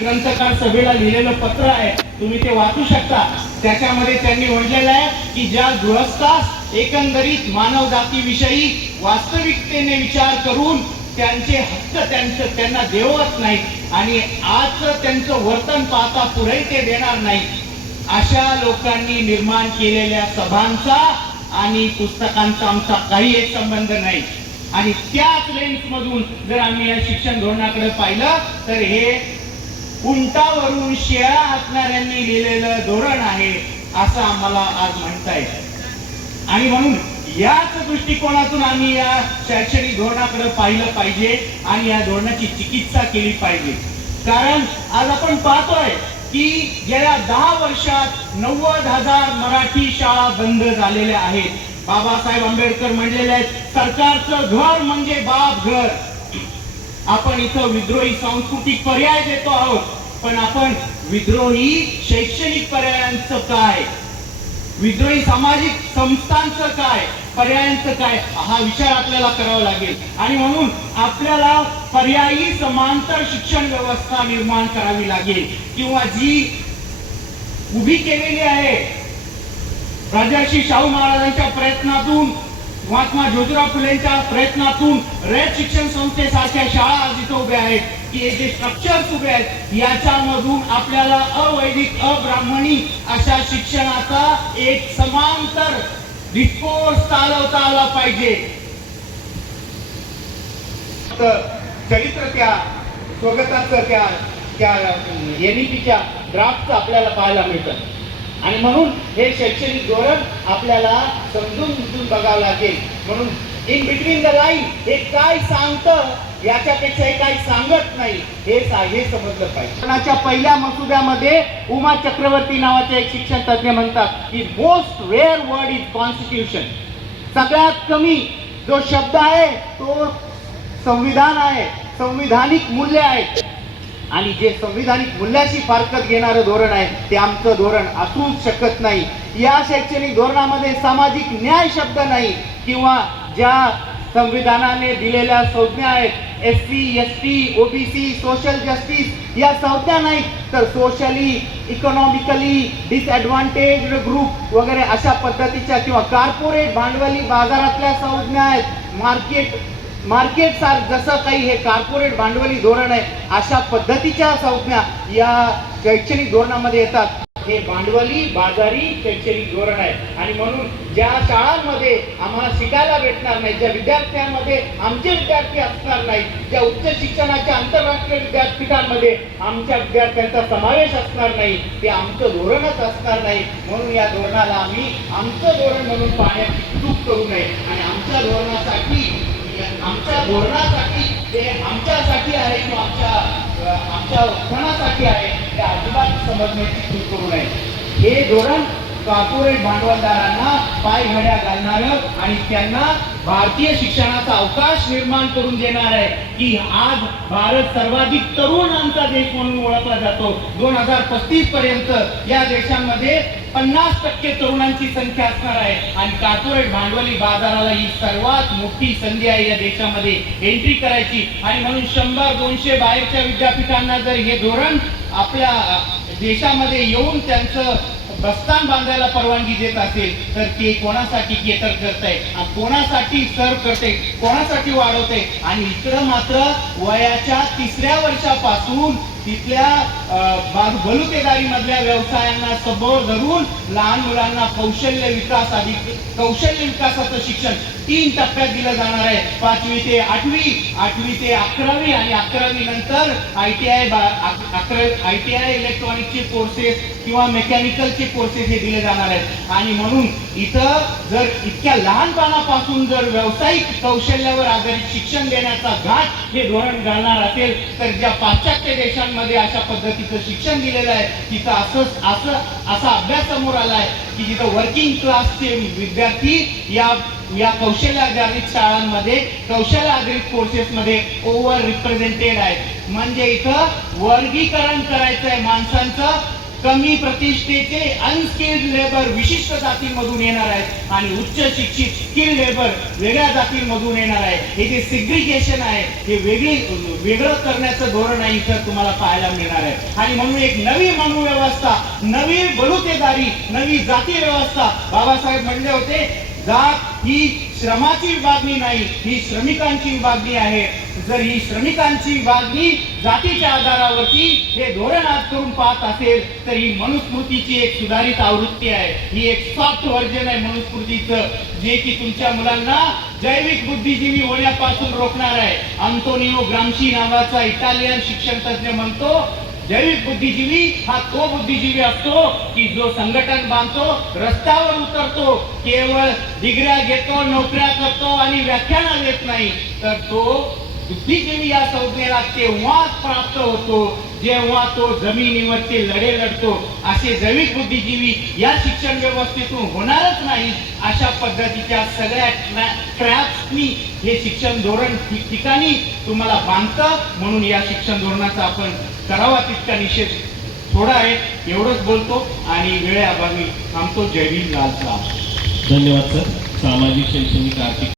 ग्रंथकार सभेला लिहिलेलं पत्र आहे, तुम्ही ते वाचू शकता। त्याच्यामध्ये त्यांनी म्हटलेलं आहे की ज्या गृहस्थास एकंदरीत मानव जातीविषयी वास्तविकतेने विचार करून त्यांचे हक्क त्यांना देवत नाही आणि आज त्यांचं वर्तन पाहता पुढे ते देणार नाही, अशा लोकांनी निर्माण केलेल्या सभांचा आणि पुस्तकांचा आमचा काही एक संबंध नाही। आणि त्याच लेन्स मधून जर आम्ही या शिक्षण धोरणाकडे पाहिलं तर हे उंटावरून शेळा असणाऱ्यांनी लिहिलेलं धोरण आहे असं आम्हाला आज म्हणता येतं। आणि म्हणून याच दृष्टिकोनातून आम्ही या शैक्षणिक धोरणाकडे पाहिलं पाहिजे आणि या धोरणाची चिकित्सा केली पाहिजे। कारण आज आपण पाहतोय की गेल्या 10 वर्षात 90,000 मराठी शाळा बंद झालेल्या आहेत। बाबासाहेब आंबेडकर म्हणलेले आहेत, सरकारचं घर म्हणजे बाप घर। आपण इथं विद्रोही सांस्कृतिक पर्याय देतो आहोत, पण आपण विद्रोही शैक्षणिक पर्यायांचं काय, विद्रोही सामाजिक संस्थांचं काय, पर्यायांचं काय, हा विचार आपल्याला करावा लागेल। आणि म्हणून आपल्याला पर्यायी समांतर शिक्षण व्यवस्था निर्माण करावी लागेल, किंवा जी उभी केलेली आहे राजर्षी शाहू महाराजांच्या प्रयत्नातून, महात्मा ज्योतिराव फुलेंच्या प्रयत्नातून रयत शिक्षण संस्थेसारख्या शाळा आज इथं उभ्या आहेत, की हे जे स्ट्रक्चर्स उभे आहेत याच्यामधून आपल्याला अवैदिक अब्राह्मणी अशा शिक्षणाचा एक समांतर डिस्कोर्स चालवता आला पाहिजे। चरित्र त्या स्वगताचं त्या एनईपीच्या ड्राफ्टचं आपल्याला पाहायला मिळतं। आणि म्हणून हे शैक्षणिक धोरण आपल्याला समजून बघावं लागेल। म्हणून इन बिटवीन द लाईन हे काय सांगतं याच्यापेक्षा हे काही सांगत नाही हे समजलं पाहिजे। पहिल्या मसुद्यामध्ये उमा चक्रवर्ती नावाचे एक शिक्षण तज्ञ म्हणतात की most rare word is constitution. सगळ्यात कमी जो शब्द आहे तो संविधान आहे, संविधानिक मूल्य आहे। आणि जे संविधानिक मूल्याशी फारकत घेणारं धोरण आहे ते आमचं धोरण असूच शकत नाही। या शैक्षणिक धोरणामध्ये सामाजिक न्याय शब्द नाही, किंवा ज्या संविधानाने दिलेल्या संज्ञा आहेत SC ST OBC social justice या संज्ञा नाही, तर सोशली इकॉनॉमिकली डिसएडव्हान्टेज्ड ग्रुप वगैरे अशा पद्धतीच्या, किंवा कॉर्पोरेट भांडवली बाजारातल्या संज्ञा आहेत। मार्केट जसं काही हे कॉर्पोरेट भांडवली धोरण आहे अशा पद्धतीच्या संज्ञा या शैक्षणिक धोरणामध्ये येतात। हे भांडवली बाजारी शैक्षणिक धोरण आहे। आणि म्हणून ज्या शाळांमध्ये आम्हाला शिकायला भेटणार नाही, ज्या विद्यार्थ्यांमध्ये आमचे विद्यार्थी असणार नाही, ज्या उच्च शिक्षणाच्या आंतरराष्ट्रीय विद्यापीठांमध्ये आमच्या विद्यार्थ्यांचा समावेश असणार नाही, ते आमचं धोरणच असणार नाही। म्हणून या धोरणाला आम्ही आमचं धोरण म्हणून पाहण्याची चूक करू नये। आणि आमच्या धोरणासाठी ते आमच्यासाठी आहे किंवा आमच्या उत्थानासाठी आहे ते अजिबात समजण्याची चूक करू नये। हे धोरण कॉर्पोरेट भांडवलदारांना पायघड्या घालणारं आणि त्यांना भारतीय शिक्षणाचा अवकाश निर्माण करून देणार आहे, की आज भारत सर्वाधिक तरुणांचा देश म्हणून ओळखला जातो। 2035 पर्यंत या देशामध्ये 50% तरुणांची संख्या असणार आहे। आणि कॉर्पोरेट भांडवली बाजाराला ही सर्वात मोठी संधी आहे या देशामध्ये एंट्री करायची। आणि म्हणून 100-200 बाहेरच्या विद्यापीठांना जर हे धोरण आपल्या देशामध्ये येऊन त्यांचं बस्तान बांधायला परवानगी देत असेल तर ते कोणासाठी केटर करतंय, कोणासाठी सर्व करते, कोणासाठी वाढवते। आणि इकडं मात्र वयाच्या 3ऱ्या वर्षापासून तिथल्या बलुतेदारी मधल्या व्यवसायांना सबळ धरून लहान मुलांना कौशल्य विकासाचं शिक्षण 3 टप्प्यात दिलं जाणार आहे। 5वी ते 8वी, 8वी ते 11वी आणि 11वी नंतर ITI इलेक्ट्रॉनिकचे कोर्सेस किंवा मेकॅनिकलचे कोर्सेस हे दिले जाणार आहेत। आणि म्हणून इथं जर इतक्या लहानपणापासून जर व्यावसायिक कौशल्यावर आधारित शिक्षण देण्याचा घाट हे धोरण घालणार असेल तर ज्या पाश्चात्य देशांमध्ये अशा पद्धतीचं शिक्षण दिलेलं आहे तिथं असा अभ्यास समोर आलाय की जिथं वर्किंग क्लासचे विद्यार्थी या कौशल्य आधारित शाळांमध्ये कौशल्य आधारित कोर्सेसमध्ये ओव्हर रिप्रेझेंटेड आहेत। म्हणजे इथं वर्गीकरण करायचंय माणसांचं कमी प्रतिष्ठेचे अनस्किल्ड लेबर विशिष्ट जातींमधून येणार आहेत आणि उच्च शिक्षित स्किल्ड लेबर वेगळ्या जातींमधून येणार आहे. हे जे सिग्रिगेशन आहे हे वेगळं करण्याचं धोरण आहे इथं तुम्हाला पाहायला मिळणार आहे. आणि म्हणून एक नवी मनुव्यवस्था, नवी बलुतेदारी, नवी जाती व्यवस्था. बाबासाहेब म्हणले होते जात ही श्रमाची विभागणी नाही, ही श्रमिकांची विभागणी आहे. जर ही श्रमिकांची विभागणी जातीच्या आधारावरती हे धोरण आज करून पाहत असेल तर ही मनुस्मृतीची एक सुधारित आवृत्ती आहे. ही एक सॉफ्ट व्हर्जन आहे मनुस्मृतीचं, जे की तुमच्या मुलांना जैविक बुद्धिजीवी होण्यापासून रोखणार आहे. अंतोनिओ ग्रामशी नावाचा इटालियन शिक्षण तज्ञ म्हणतो जैविक बुद्धिजीवी हा तो बुद्धिजीवी असतो की जो संघटन बांधतो, रस्त्यावर उतरतो, केवळ डिग्र्या घेतो, नोकऱ्या करतो आणि व्याख्यानं देत नाही, तर तो बुद्धिजीवी या संज्ञेला तेव्हाच प्राप्त होतो जेव्हा तो जमिनीवरचे लढे लढतो. असे जैविक बुद्धिजीवी या शिक्षण व्यवस्थेतून होणारच नाही. अशा पद्धतीच्या सगळ्या ट्रॅप्सनी हे शिक्षण धोरण ठिकठिकाणी तुम्हाला बांधतं. म्हणून या शिक्षण धोरणाचा आपण करावा तितका निषेध थोडा आहे. एवढंच बोलतो आणि वेळेअभावी थांबतो. जय भीम, लाल सलाम. धन्यवाद सर. सामाजिक, शैक्षणिक, आर्थिक